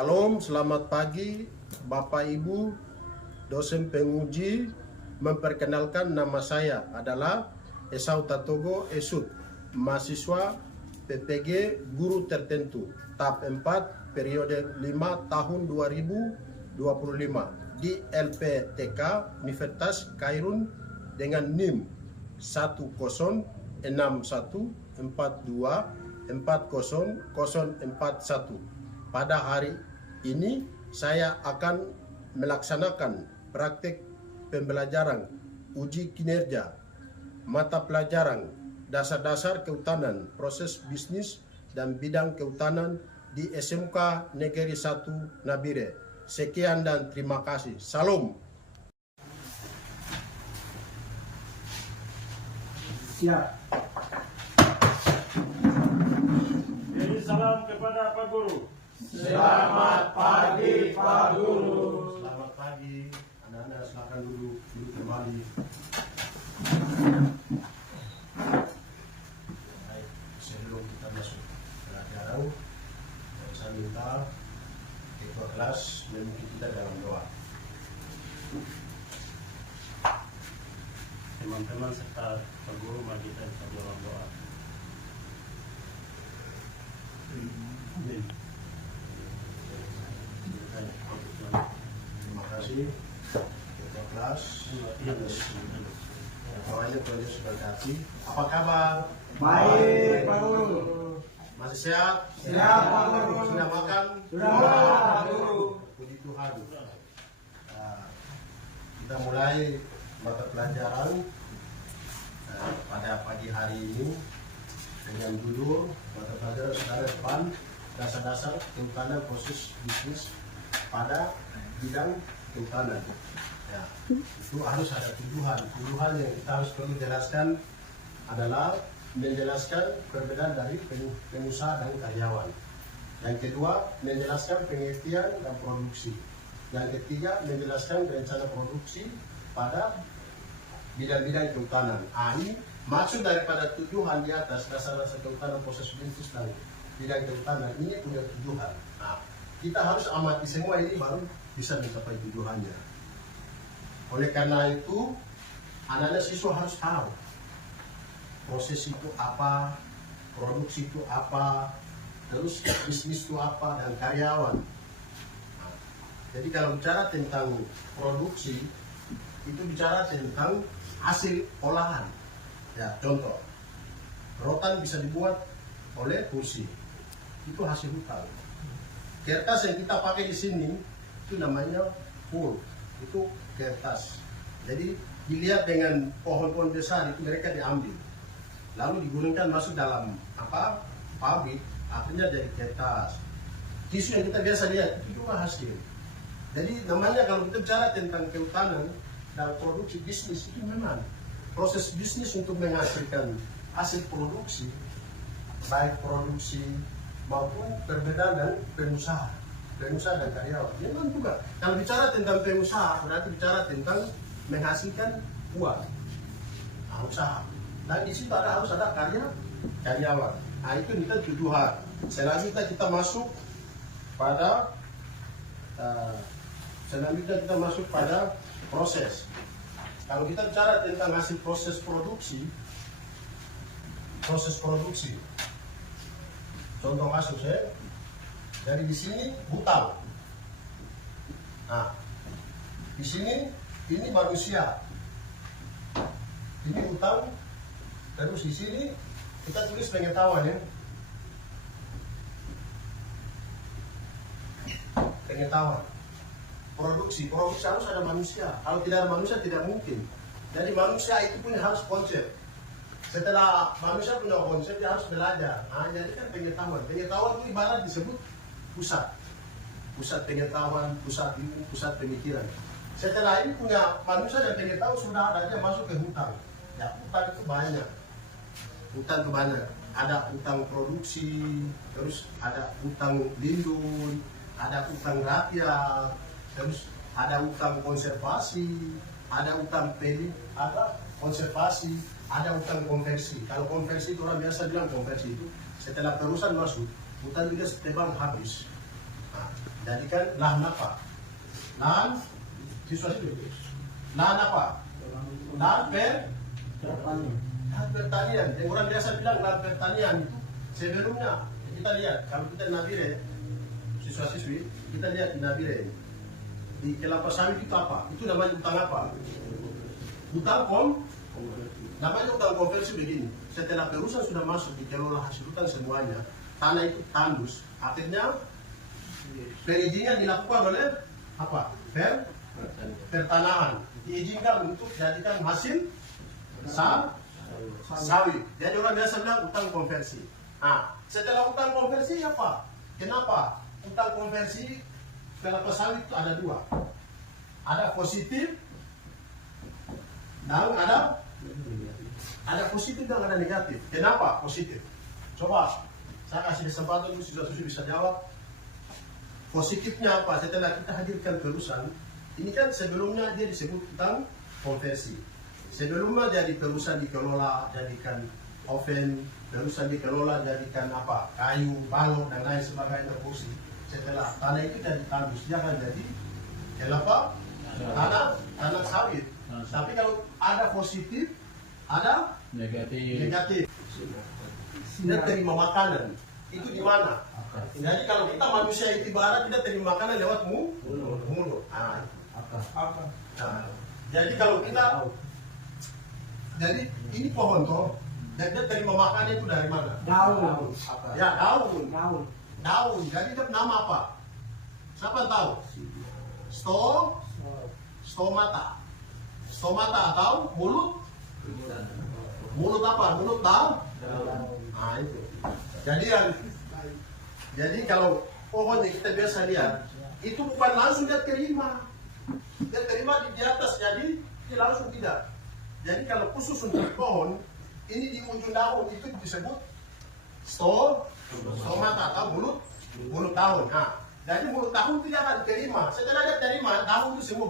Salam, selamat pagi Bapak Ibu dosen penguji. Memperkenalkan, nama saya adalah Esau Tatogo Esut, mahasiswa PPG Guru Tertentu tahap 4 periode 5 tahun 2025 di LPTK Universitas Kairun dengan NIM 1061424204041. Pada hari ini saya akan melaksanakan praktek pembelajaran uji kinerja mata pelajaran dasar-dasar kehutanan, proses bisnis dan bidang kehutanan di SMK Negeri 1 Nabire. Sekian dan terima kasih. Salam. Siap. Jadi salam kepada Pak Guru. Selamat pagi Pak Guru. Selamat pagi. Anak-anak silakan duduk kembali. Baik, sebelum kita masuk pelajaran, saya minta ketua kelas memimpin kita dalam doa. Teman-teman serta Pak Guru, mari kita dalam doa. Amin. Terima kasih ketua kelas. Semuanya Tuhan Yesus berkati. Apa kabar? Baik Pak Guru. Masih sehat? Siap Pak Guru. Sudah makan? Sudah Pak Guru. Puji Tuhan. Kita mulai mata pelajaran pada pagi hari ini dengan judul mata pelajaran saudara depan dasar-dasar kehutanan proses bisnis pada bidang kehutanan. Ya, itu harus ada tujuan. Tujuan yang kita harus perlu jelaskan adalah menjelaskan perbedaan dari pengusaha dan karyawan. Yang kedua, menjelaskan pengertian dan produksi. Yang ketiga, menjelaskan rencana produksi pada bidang-bidang kehutanan. Ini maksud daripada tujuan di atas dasar-dasar kehutanan proses bisnis dan bidang kehutanan ini punya tujuan. Nah, kita harus amati semua ini baru bisa mencapai tujuannya. Oleh karena itu, anak-anak siswa harus tahu proses itu apa, produksi itu apa, terus bisnis itu apa, dan karyawan. Nah, jadi kalau bicara tentang produksi, itu bicara tentang hasil olahan. Ya, contoh, rotan bisa dibuat oleh kursi, itu hasil hutan. Kertas yang kita pakai di sini itu namanya pulp, itu kertas. Jadi dilihat dengan pohon-pohon besar itu mereka diambil, lalu digulingkan masuk dalam pabrik, akhirnya jadi kertas. Tisu yang kita biasa lihat itu juga hasil. Jadi namanya kalau kita bicara tentang kehutanan dan produksi bisnis, itu memang proses bisnis untuk menghasilkan hasil produksi, baik produksi maupun perbedaan dan pengusaha dan karyawan. Memang juga kalau bicara tentang pengusaha berarti bicara tentang menghasilkan uang, usaha. Dan di situ harus ada karyawan. Nah, itu kita tujuan. Selanjutnya kita masuk pada proses. Kalau kita bicara tentang hasil proses produksi, contoh kasus ya, dari di sini hutang. Nah, di sini ini manusia, ini hutang, terus di sini kita tulis pengetahuan ya, pengetahuan. Produksi harus ada manusia. Kalau tidak ada manusia tidak mungkin. Jadi manusia itu punya harus konsep. Setelah manusia punya konsep, dia harus belajar. Nah, jadi kan pengetahuan. Pengetahuan itu ibarat disebut pusat pengetahuan, pusat ilmu, pusat pemikiran. Setelah ini punya manusia dan pengetahuan sudah ada, dia masuk ke hutang. Ya, hutang itu banyak. Hutang itu banyak. Ada hutang produksi, terus ada hutang lindung, ada hutang rakyat, terus ada hutang konservasi, ada hutang konservasi, ada hutang konversi. Kalau konversi itu orang biasa bilang konversi itu setelah perusahaan masuk, hutang juga tebang habis. Nah, jadikan lahan apa? Lahan siswa siswi. Lahan apa? Lahan pertanian. Yang orang biasa bilang lahan pertanian itu sebelumnya kita lihat kalau kita di Nabire siswa siswi kita lihat di Nabire di kelapa sawit itu apa? Itu namanya utang apa? Namanya utang konversi begini. Setelah perusahaan sudah masuk dikelola hasil hutan semuanya, tanah itu tandus. Akhirnya perizinan dilakukan oleh apa? Pertanahan. Diizinkan untuk jadikan hasil sawit. Jadi orang biasa bilang utang konversi. Nah, setelah utang konversi apa? Kenapa? Utang konversi kelapa sawit itu ada dua. Ada positif dan ada positif dan ada negatif. Kenapa positif? Coba saya kasih kesempatan untuk siswa-siswi bisa jawab. Positifnya apa? Setelah kita hadirkan perusahaan, ini kan sebelumnya dia disebut utang konversi. Sebelumnya jadi perusahaan dikelola, jadikan oven, perusahaan dikelola, jadikan apa? Kayu, balok dan lain sebagainya fungsi. Setelah tanah itu jadi tandus, dia akan jadi kelapa, tanah sawit. Tapi kalau ada positif, ada negatif. Dia terima makanan. Itu di mana? Jadi kalau kita manusia itu ibarat kita terima makanan lewat mulut. Jadi kalau kita, jadi ini pohon toh, dan dia terima makanan itu dari mana? Daun. Ya daun. Jadi dia nama apa? Siapa tahu? Stomata. Stomata atau mulut? Mulut apa? Mulut daun. Nah itu. Jadi kalau pohon yang kita biasa lihat itu bukan langsung dia terima. Dia terima di atas, jadi dia langsung tidak. Jadi kalau khusus untuk pohon ini di ujung daun itu disebut stomata atau mulut daun. Nah, jadi mulut daun itu dia akan diterima. Setelah dia terima, daun itu semua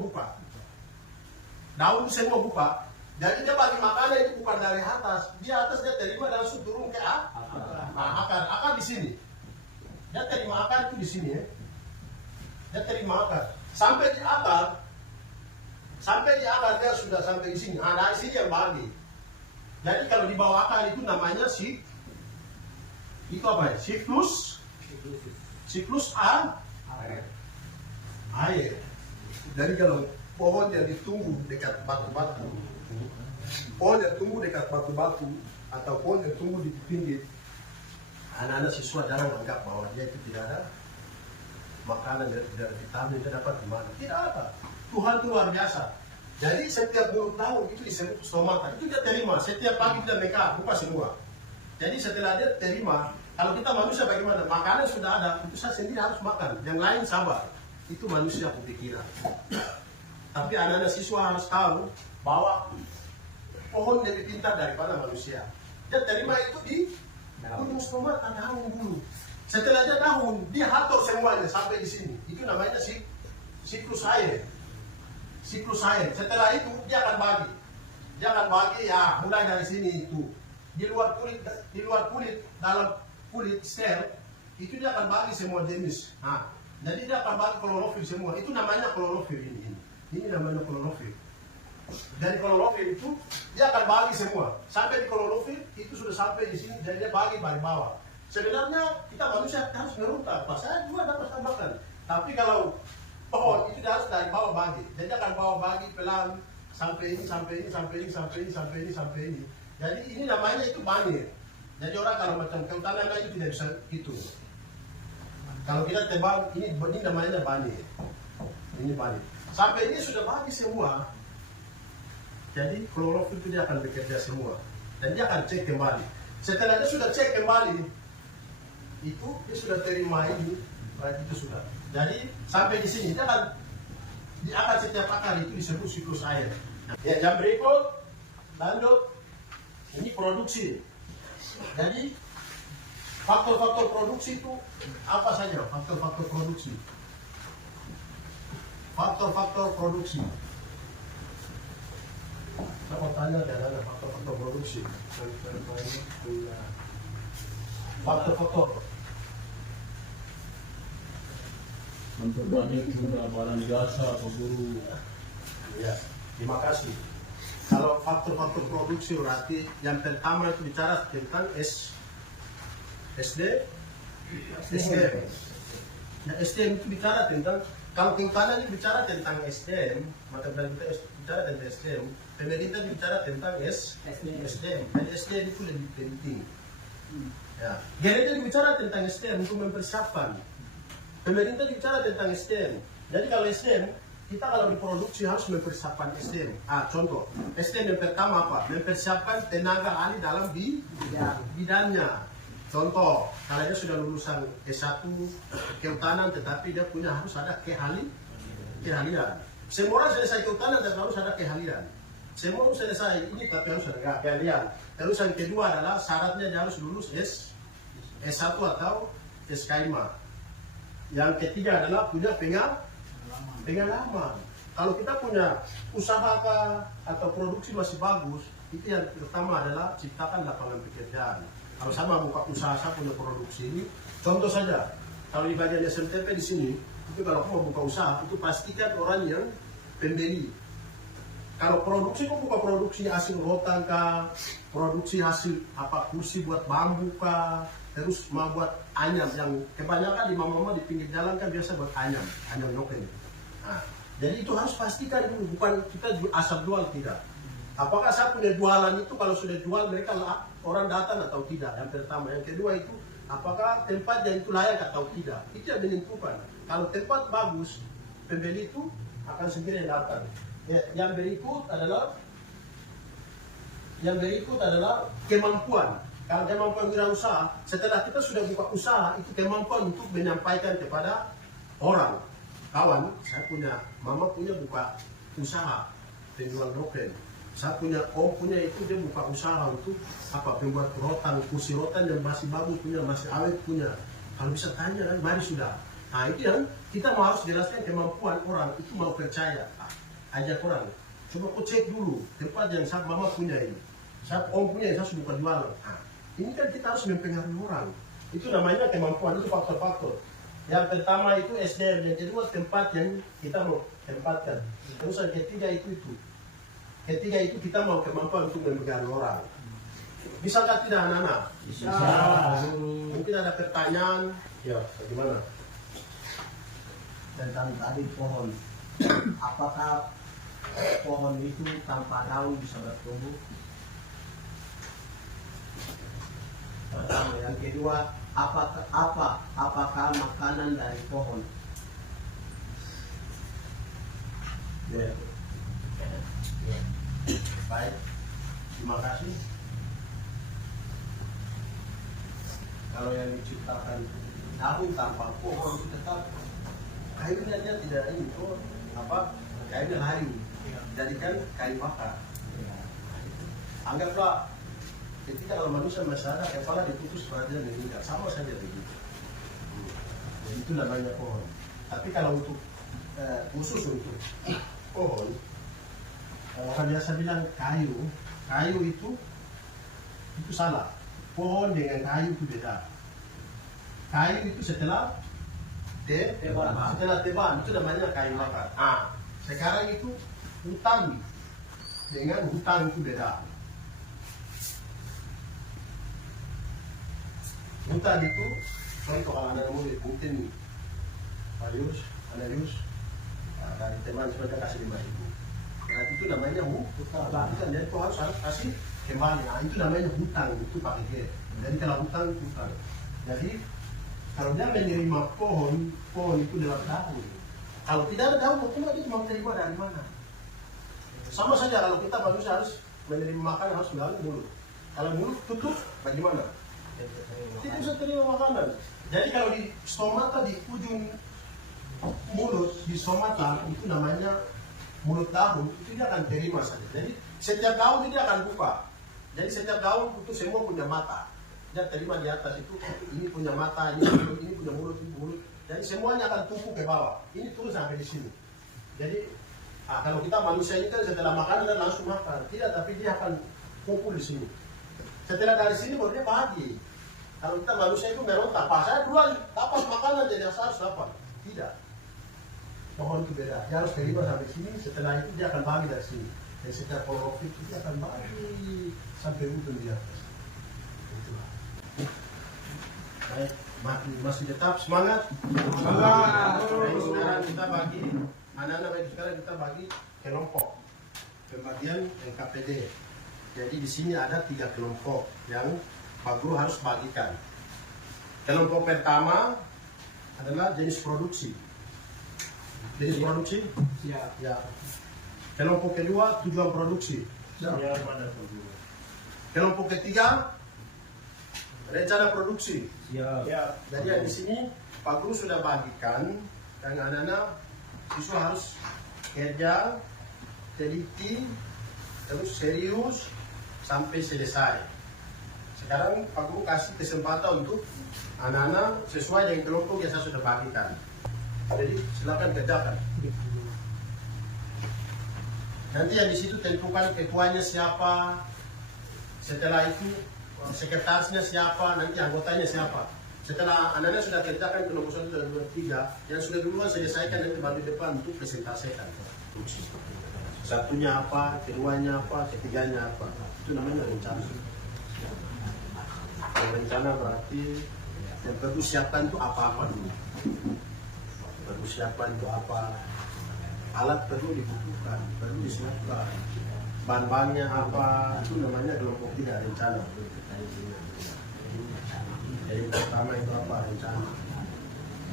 buka. Jadi dia bagi makanan itu bukan dari atas. Di atas dia terima langsung turun ke akar di sini. Dia terima akar itu di sini ya. Dia terima akar. Sampai di akar dia sudah sampai di sini. Nah, dari sini yang bagi. Jadi kalau di bawah akar itu namanya itu apa ya? Siklus air. Jadi kalau pohon yang ditumbuh dekat batu-batu, atau pohon yang tumbuh di pinggir, anak-anak siswa jangan anggap bahwa dia itu tidak ada makanan, tidak ada vitamin, dia dapat di mana. Tidak ada. Tuhan itu luar biasa. Jadi setiap mulut daun itu disebut stomata. Itu dia terima. Setiap pagi dia mereka buka semua. Jadi setelah dia terima, kalau kita manusia bagaimana? Makanan sudah ada, itu saya sendiri harus makan. Yang lain sabar. Itu manusia pikiran. Tapi anak-anak siswa harus tahu bahwa pohon lebih pintar daripada manusia. Dia terima itu di ujung stomata, daun dulu. Setelah dia daun, dia atur semuanya sampai di sini. Itu namanya siklus air. Setelah itu dia akan bagi ya, mulai dari sini itu. Di luar kulit, dalam kulit sel itu dia akan bagi semua jenis. Nah, jadi dia akan bagi klorofil semua. Itu namanya klorofil ini. Ini namanya klorofil. Dari klorofil itu dia akan bagi semua. Sampai di klorofil itu sudah sampai di sini, jadi dia bagi bawah. Sebenarnya kita manusia harus meruntak. Saya juga dapat tambahkan. Tapi kalau pohon itu harus dari bawah bagi. Jadi akan bawah bagi pelan sampai ini. Jadi ini namanya itu banir. Jadi orang kalau macam kehutanan itu tidak bisa itu. Kalau kita tebang ini namanya banir. Ini banir. Sampai ini sudah bagi semua. Jadi klorofil itu dia akan bekerja semua. Dan dia akan cek kembali. Setelah dia sudah cek kembali, itu dia sudah terima ini, itu sudah. Jadi sampai di sini dia akan di akar setiap akar itu disebut siklus air. Ya, yang berikut lanjut ini produksi. Jadi faktor-faktor produksi itu apa saja? Faktor-faktor produksi. Saya mau tanya ada faktor-faktor produksi. Faktor-faktor. memperbanyak jumlah barang jasa Pak Guru. Ya, terima kasih. Kalau faktor-faktor produksi berarti yang pertama itu bicara tentang SDM. Nah, SDM itu bicara tentang, kalau kehutanan itu bicara tentang SDM, mata pelajaran kita bicara tentang SDM, pemerintah bicara tentang SDM. Dan SDM itu lebih penting. Ya, gereja bicara tentang SDM untuk mempersiapkan. Pemerintah bicara tentang SDM. Jadi kalau SDM, kita kalau diproduksi harus mempersiapkan SDM. Contoh, SDM yang pertama apa? Mempersiapkan tenaga ahli dalam bidangnya. Contoh, kalau dia sudah lulusan S1 kehutanan, tetapi dia harus ada keahlian. Semua orang selesai kehutanan, tapi harus ada keahlian. Semua orang selesai ini, tapi harus ada keahlian. Terus yang kedua adalah syaratnya dia harus lulus S1 atau SK5. Yang ketiga adalah punya pengalaman. Kalau kita punya usaha atau produksi masih bagus, itu yang pertama adalah ciptakan lapangan pekerjaan. Kalau sama buka usaha, saya punya produksi ini, contoh saja, kalau di bagian SMTP di sini, itu kalau mau buka usaha, itu pastikan orang yang pembeli. Kalau produksi, kok buka produksi hasil rotan kah, produksi hasil kursi buat bambu kah, terus mau buat anyam, yang kebanyakan di mama-mama di pinggir jalan kan biasa buat anyam noken. Nah, jadi itu harus pastikan dulu, bukan kita asal jual, tidak. Apakah saya punya jualan itu, kalau sudah jual mereka orang datang atau tidak, yang pertama. Yang kedua itu, apakah tempatnya itu layak atau tidak, itu yang menentukan. Kalau tempat bagus, pembeli itu akan segera datang. Yang berikut adalah kemampuan. Kalau kemampuan wirausaha, setelah kita sudah buka usaha, itu kemampuan untuk menyampaikan kepada orang. Kawan, saya punya, mama punya buka usaha penjual noken. Saya punya, punya itu dia buka usaha untuk pembuat rotan, kursi rotan yang masih bagus punya, masih awet punya. Kalau bisa tanya, mari sudah. Nah itu yang kita harus jelaskan kemampuan orang, itu mau percaya. Ajak orang, coba kau cek dulu tempat yang saya mama punya ini. Saya punya, saya sudah buka jualan. Nah, ini kan kita harus mempengaruhi orang. Itu namanya kemampuan, itu faktor-faktor. Yang pertama itu SDM, yang kedua tempat yang kita mau tempatkan. Terus yang ketiga itu. Ketiga itu kita mau kemampuan untuk mempengaruhi orang. Bisakah tidak anak-anak? Bisa. Mungkin ada pertanyaan. Ya, bagaimana? Tentang tadi pohon. Apakah pohon itu tanpa daun bisa bertumbuh? Pertama, yang kedua, apakah makanan dari pohon? Ya. Baik, terima kasih. Kalau yang diciptakan daun tanpa pohon itu tetap kayunya dia tidak ini, kayunya hayu, jadikan kayu bakar. Anggaplah ketika kalau manusia masih ada kepala diputus berarti dia meninggal, sama saja begitu. Jadi itu namanya pohon. Tapi kalau untuk khusus untuk pohon, orang biasa bilang kayu itu salah. Pohon dengan kayu itu beda. Kayu itu setelah tebang itu namanya kayu bakar. Sekarang itu hutan dengan hutan itu beda. Hutan itu contoh kalau anda mau ikutin Alius, dari teman sudah kasih 5.000. Nah, itu namanya hutan. Jadi itu harus kasih kembali. Nah, itu namanya hutang, itu pakai G. Jadi kalau hutang, hutang. Jadi kalau dia menerima pohon itu dalam daun. Kalau tidak ada daun, mungkin dia cuma menerima dari mana? Sama saja kalau kita manusia harus menerima makanan harus melalui mulut. Kalau mulut tutup, bagaimana? Tidak bisa terima makanan. Jadi kalau di stomata di ujung mulut di stomata itu namanya mulut daun, itu dia akan terima saja. Jadi setiap daun dia akan buka. Jadi setiap daun itu semua punya mata. Dia terima di atas itu, ini punya mata, ini punya mulut, ini mulut. Jadi semuanya akan tumbuh ke bawah. Ini turun sampai di sini. Jadi kalau kita manusia ini kan setelah makan dan langsung makan. Tidak, tapi dia akan kumpul di sini. Setelah dari sini baru dia bagi. Kalau kita manusia itu merontak, saya dua tapas makanan jadi saya harus dapat. Tidak. pohon itu beda. Dia harus terima sampai sini, setelah itu dia akan bagi dari sini. Dan setiap klorofil itu dia akan bagi sampai ujung di atas. Itulah. Baik, masih tetap semangat. Semangat. Baik, sekarang kita bagi anak-anak baik sekarang kita bagi kelompok pembagian NKPD. Jadi di sini ada 3 kelompok yang Pak Guru harus bagikan. Kelompok pertama adalah jenis produksi. Jenis produksi? Siap. Ya. Kelompok kedua tujuan produksi. Ya, pada Pak Guru. Kelompok ketiga rencana produksi. Siap. Ya, Jadi yang di sini Pak Guru sudah bagikan dan anak-anak siswa harus kerja, teliti, terus serius sampai selesai. Sekarang Pak Guru kasih kesempatan untuk anak-anak sesuai dengan kelompok yang saya sudah bagikan. Jadi silakan kerjakan. Nanti yang di situ tentukan ketuanya siapa, setelah itu sekretarisnya siapa, nanti anggotanya siapa. Setelah anak-anak sudah kerjakan kelompok 1 dan 2, 3, yang sudah duluan selesaikan nanti baru depan untuk presentasikan. Satunya apa, keduanya apa, ketiganya apa. Itu namanya rencana. Rencana berarti yang perlu siapkan itu apa-apa dulu. Perlu siapkan itu apa, alat perlu dibutuhkan, perlu disiapkan, bahan-bahannya apa, itu namanya kelompok 3 rencana. Jadi pertama itu apa rencana?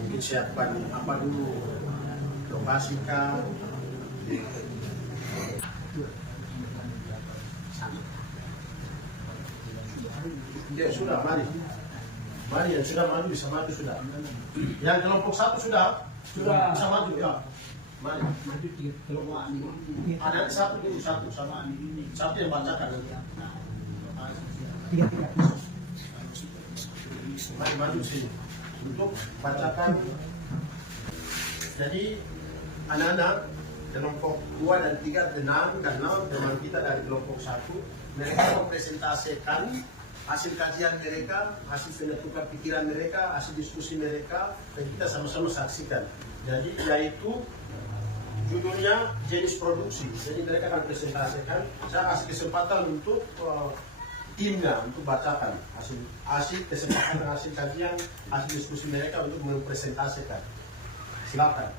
Mungkin siapkan apa dulu, lokasi kah? Ya sudah, mari. Mari yang sudah maju bisa maju sudah. Yang kelompok 1 sudah? Sudah. Bisa maju ya. Mari. Maju 3 kelompok ini. Ada satu dulu, satu sama satu yang bacakan. Mari maju sini untuk bacakan. Jadi anak-anak kelompok 2 dan 3 tenang karena teman kita dari kelompok 1 mereka mempresentasikan hasil kajian mereka, hasil penentukan pikiran mereka, hasil diskusi mereka, dan kita sama-sama saksikan. Jadi yaitu judulnya jenis produksi. Jadi mereka akan presentasikan. Saya kasih kesempatan untuk timnya untuk bacakan hasil kesempatan, hasil kajian, hasil diskusi mereka untuk mempresentasikan. Silakan.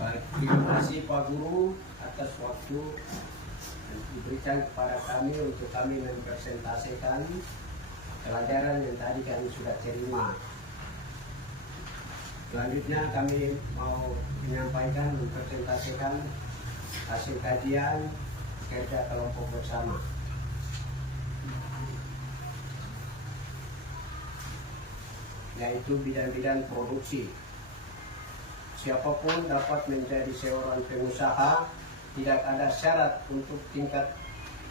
Baik, terima kasih Pak Guru atas waktu yang diberikan kepada kami untuk kami mempresentasikan pelajaran yang tadi kami sudah terima. Selanjutnya kami mau menyampaikan, mempresentasikan hasil kajian kerja kelompok bersama. Yaitu bidang-bidang produksi. Siapapun dapat menjadi seorang pengusaha, tidak ada syarat untuk tingkat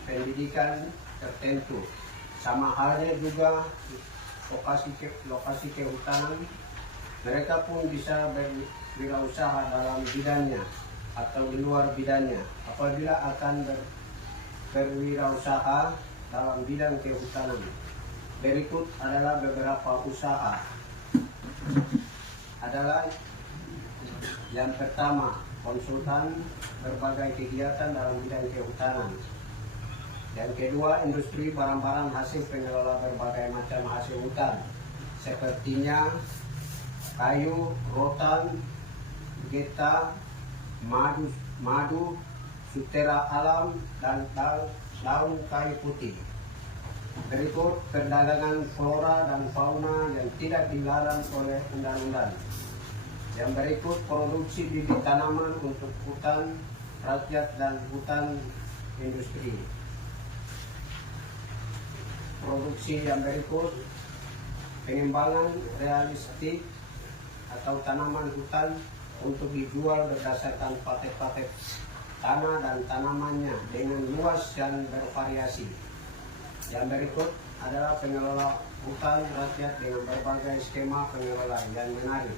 pendidikan tertentu. Sama halnya juga lokasi kehutanan, mereka pun bisa berwirausaha dalam bidangnya atau di luar bidangnya. Apabila akan berwirausaha dalam bidang kehutanan, berikut adalah beberapa usaha. Adalah yang pertama, konsultan berbagai kegiatan dalam bidang kehutanan. Yang kedua, industri barang-barang hasil pengelola berbagai macam hasil hutan, sepertinya kayu, rotan, getah, madu, sutera alam, dan daun kayu putih. Berikut perdagangan flora dan fauna yang tidak dilarang oleh undang-undang. Yang berikut produksi bibit tanaman untuk hutan rakyat dan hutan industri. Produksi yang berikut pengembangan realistik atau tanaman hutan untuk dijual berdasarkan paten-paten tanah dan tanamannya dengan luas dan bervariasi. Yang berikut adalah pengelola hutan rakyat dengan berbagai skema pengelola yang menarik.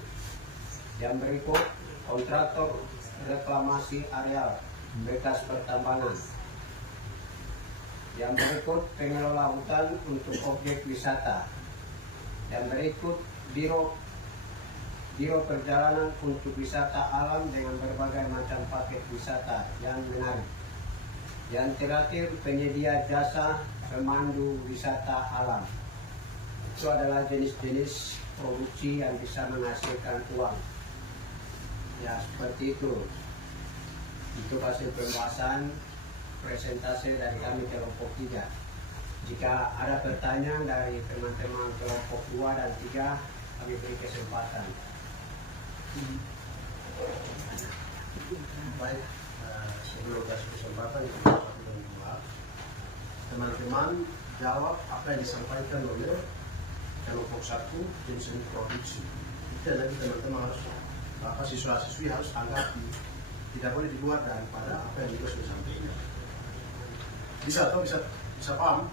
Yang berikut kontraktor reklamasi areal bekas pertambangan. Yang berikut pengelola hutan untuk objek wisata. Yang berikut biro biro perjalanan untuk wisata alam dengan berbagai macam paket wisata yang menarik. Yang terakhir, penyedia jasa pemandu wisata alam. Itu adalah jenis-jenis produksi yang bisa menghasilkan uang. Ya, seperti itu. Itu hasil pembahasan presentasi dari kami kelompok 3. Jika ada pertanyaan dari teman-teman kelompok 2 dan 3, kami beri kesempatan. Baik, sebelum kasih kesempatan kepada 1 dan 2, teman-teman jawab apa yang disampaikan oleh kelompok 1 jenis produksi. Itu yang nanti teman-teman harus, siswa-siswi harus tanggapi. Tidak boleh diluar daripada apa yang juga sudah disampaikan. Bisa paham?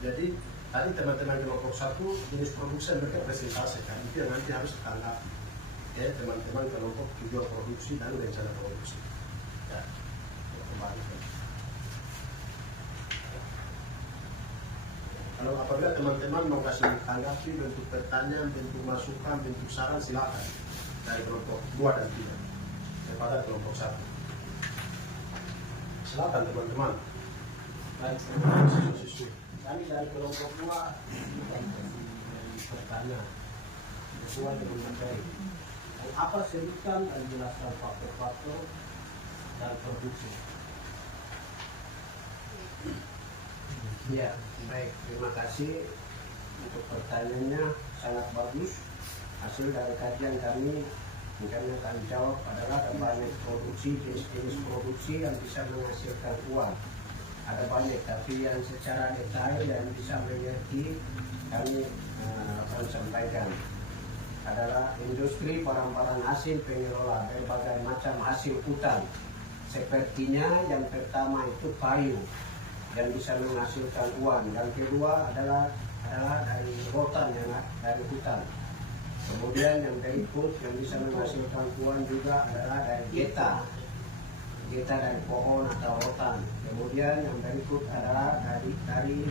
Jadi tadi teman-teman kelompok 1 jenis produksi yang mereka presentasikan itu yang nanti harus ditanggapi. Ya, teman-teman kelompok 3 produksi dan rencana produksi. Ya, kembali. Kalau apabila teman-teman mau kasih tanggapi bentuk pertanyaan, bentuk masukan, bentuk saran, silakan dari kelompok 2 dan 3 kepada kelompok 1. Silakan teman-teman. Baik, siswa-siswi. Kami dari kelompok 2 pertanyaan sesuai dengan materi. Apa sebutkan dan jelaskan faktor-faktor dan produksi. Ya, baik. Terima kasih untuk pertanyaannya, sangat bagus. Hasil dari kajian kami, yang kami jawab adalah ada banyak produksi, jenis-jenis produksi yang bisa menghasilkan uang. Ada banyak, tapi yang secara detail dan bisa mengerti kami akan sampaikan adalah industri barang-barang hasil pengelola berbagai macam hasil hutan. Sepertinya yang pertama itu kayu yang bisa menghasilkan uang. Yang kedua adalah dari rotan yang dari hutan. Kemudian yang berikut yang bisa menghasilkan uang juga adalah dari getah dari pohon atau rotan. Kemudian yang berikut adalah dari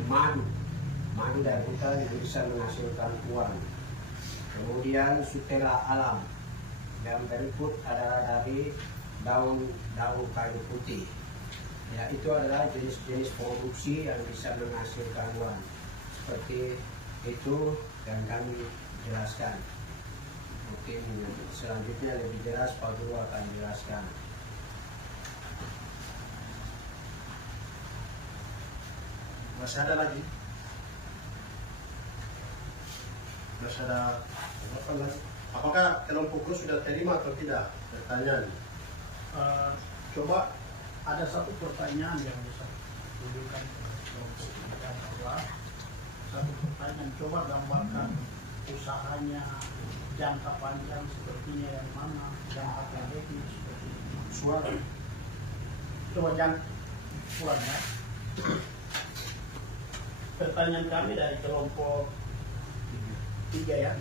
madu dari hutan yang bisa menghasilkan uang. Kemudian sutera alam. Yang berikut adalah dari daun kayu putih. Ya, itu adalah jenis-jenis produksi yang bisa menghasilkan uang. Seperti itu yang kami jelaskan. Mungkin selanjutnya lebih jelas Pak Guru akan jelaskan. Masih ada lagi? Masih ada apa lagi? Apakah kelompok sudah terima atau tidak pertanyaan? Coba ada satu pertanyaan yang bisa ditujukan kepada kelompok kita bahwa satu pertanyaan, coba gambarkan usahanya jangka panjang sepertinya yang mana, jangka pendeknya seperti Suara. coba jangan pulang ya. Pertanyaan kami dari kelompok 3 ya,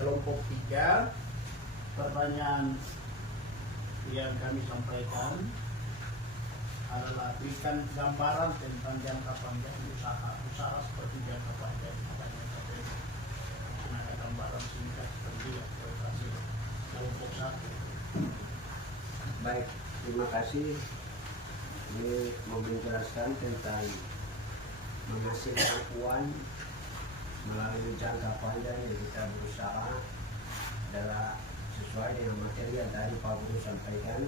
kelompok 3, pertanyaan yang kami sampaikan adalah berikan gambaran tentang jangka panjang usaha seperti jangka panjang. Makanya kami ada gambaran singkat seperti yang presentasi kelompok 1. Baik, terima kasih. Ini mau menjelaskan tentang menghasilkan uang melalui jangka panjang yang kita berusaha adalah sesuai dengan materi yang tadi Pak Guru sampaikan.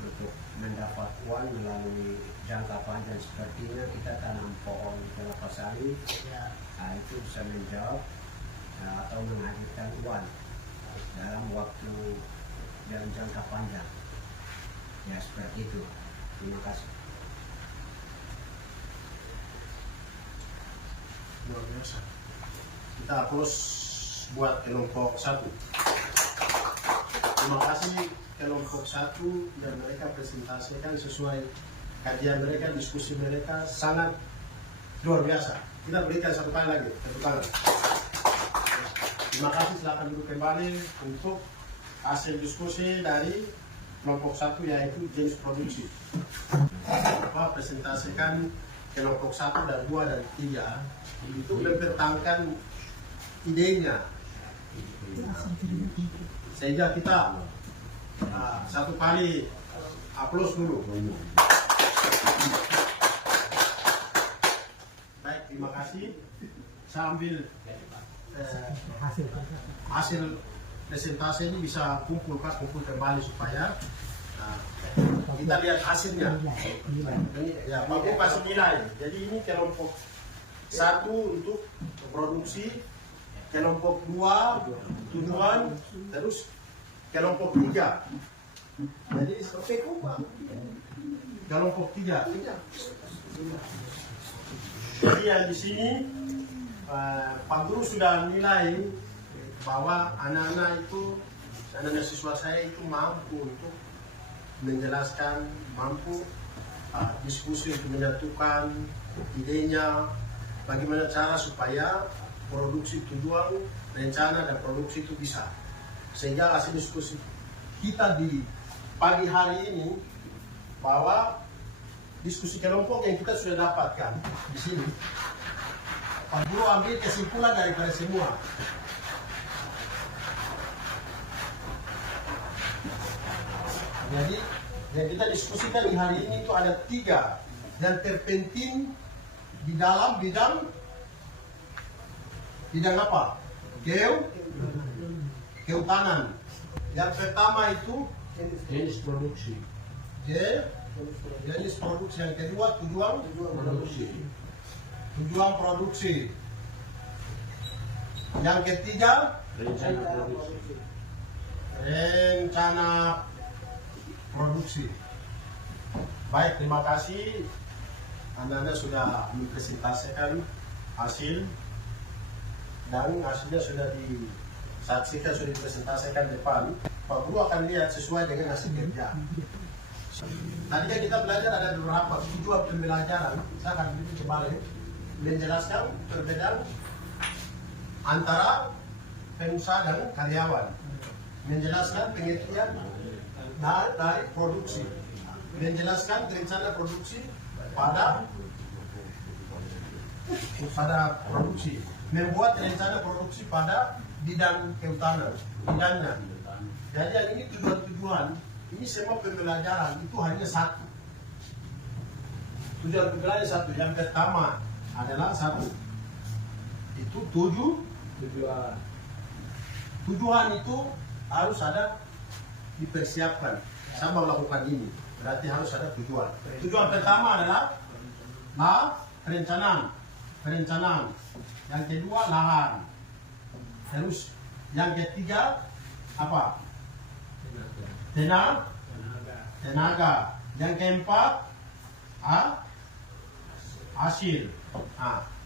Untuk mendapat uang melalui jangka panjang sepertinya kita tanam pohon kelapa sawit, Ya, nah, itu bisa menjawab atau menghasilkan uang dalam waktu dan jangka panjang. Ya, seperti itu. Terima kasih. Luar biasa. Kita aplaus buat kelompok 1. Terima kasih kelompok 1 yang mereka presentasikan sesuai kajian mereka, diskusi mereka sangat luar biasa. Kita berikan satu kali lagi tepuk tangan. Terima kasih, silakan duduk kembali untuk hasil diskusi dari kelompok 1 yaitu jenis produksi. Apa presentasikan kelompok 1 dan 2 dan 3 itu mempertahankan idenya Sehingga kita satu kali aplaus dulu. Baik, terima kasih. Saya ambil hasil presentasi ini bisa kumpul kembali supaya kita lihat hasilnya. Ya, Pak Bu kasih nilai. Jadi ini kelompok 1 untuk produksi, kelompok 2 tujuan, terus kelompok 3. Jadi kelompok 3. Jadi yang di sini Pak Guru sudah nilai bahwa anak-anak siswa saya itu mampu untuk menjelaskan, mampu diskusi untuk menyatukan idenya, bagaimana cara supaya produksi tujuan, rencana dan produksi itu bisa. Sehingga hasil diskusi kita di pagi hari ini bahwa diskusi kelompok yang kita sudah dapatkan di sini, Pak Guru ambil kesimpulan daripada semua. Jadi yang kita diskusikan di hari ini itu ada 3 yang terpenting di dalam bidang apa? Kehutanan. Yang pertama itu jenis produksi. Jenis produksi. Yang kedua tujuan produksi. Tujuan produksi. Yang ketiga rencana produksi. Baik, terima kasih. Anda sudah mempresentasikan hasil dan hasilnya sudah disaksikan, sudah dipresentasikan depan. Pak Guru akan lihat sesuai dengan hasil kerja. Tadi kan kita belajar ada beberapa tujuan pembelajaran. Saya akan kembali menjelaskan perbedaan antara pengusaha dan karyawan, menjelaskan pengertian dari produksi, menjelaskan rencana produksi pada produksi, membuat rencana produksi pada bidang kehutanan, bidangnya. Jadi yang ini tujuan-tujuan, ini semua pembelajaran itu hanya 1. Tujuan pembelajaran 1. Yang pertama adalah 1. Itu tujuan. Tujuan itu harus ada dipersiapkan. Saya mau lakukan ini, berarti harus ada tujuan. Tujuan pertama adalah perencanaan. Yang kedua lahan. Terus yang ketiga apa? Tenaga. Yang keempat hasil.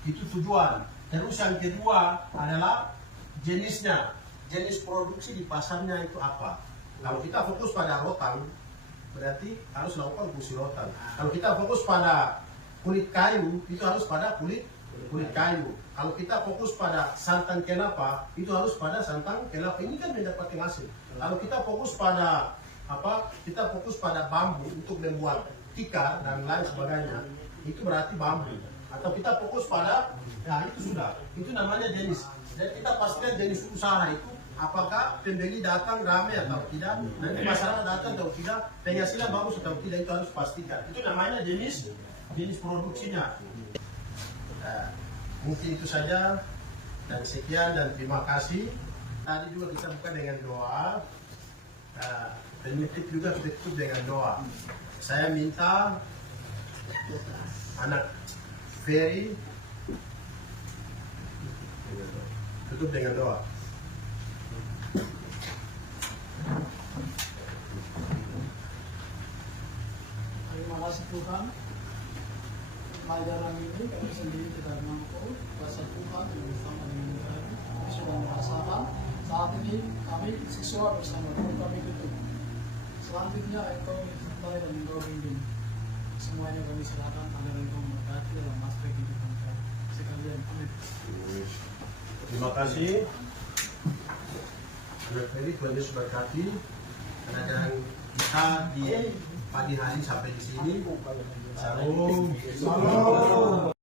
Itu tujuan. Terus yang kedua adalah jenisnya. Jenis produksi di pasarnya itu apa? Kalau kita fokus pada rotan, berarti harus lakukan fungsi rotan. Kalau kita fokus pada kulit kayu, itu harus pada kulit kayu. Kalau kita fokus pada santan kelapa, itu harus pada santan kelapa. Ini kan mendapatkan hasil. Kalau kita fokus pada kita fokus pada bambu untuk membuat tikar dan lain sebagainya, itu berarti bambu. Atau kita fokus pada, itu sudah. Itu namanya jenis. Dan kita pastikan jenis usaha itu apakah pembeli datang ramai atau tidak, nanti masyarakat datang atau tidak, penghasilan bagus atau tidak, itu harus pastikan. Itu namanya jenis produksinya. Mungkin itu saja, dan sekian dan terima kasih. Tadi juga kita buka dengan doa, penutup juga kita tutup dengan doa. Saya minta anak Ferry tutup dengan doa. Terima kasih Tuhan, pelajaran ini kami sendiri tidak mampu, kuasa Tuhan yang bersama dengan kami. Kami sudah merasakan saat ini kami siswa bersama guru kami tutup. Selanjutnya Engkau mencintai dan Engkau bimbing. Semuanya kami silakan agar Engkau memberkati dalam aspek kehidupan kami sekalian. Amin. Terima kasih. Anak Ferry, Tuhan Yesus berkati kehadiran kita di pagi hari sampai di sini. Salam.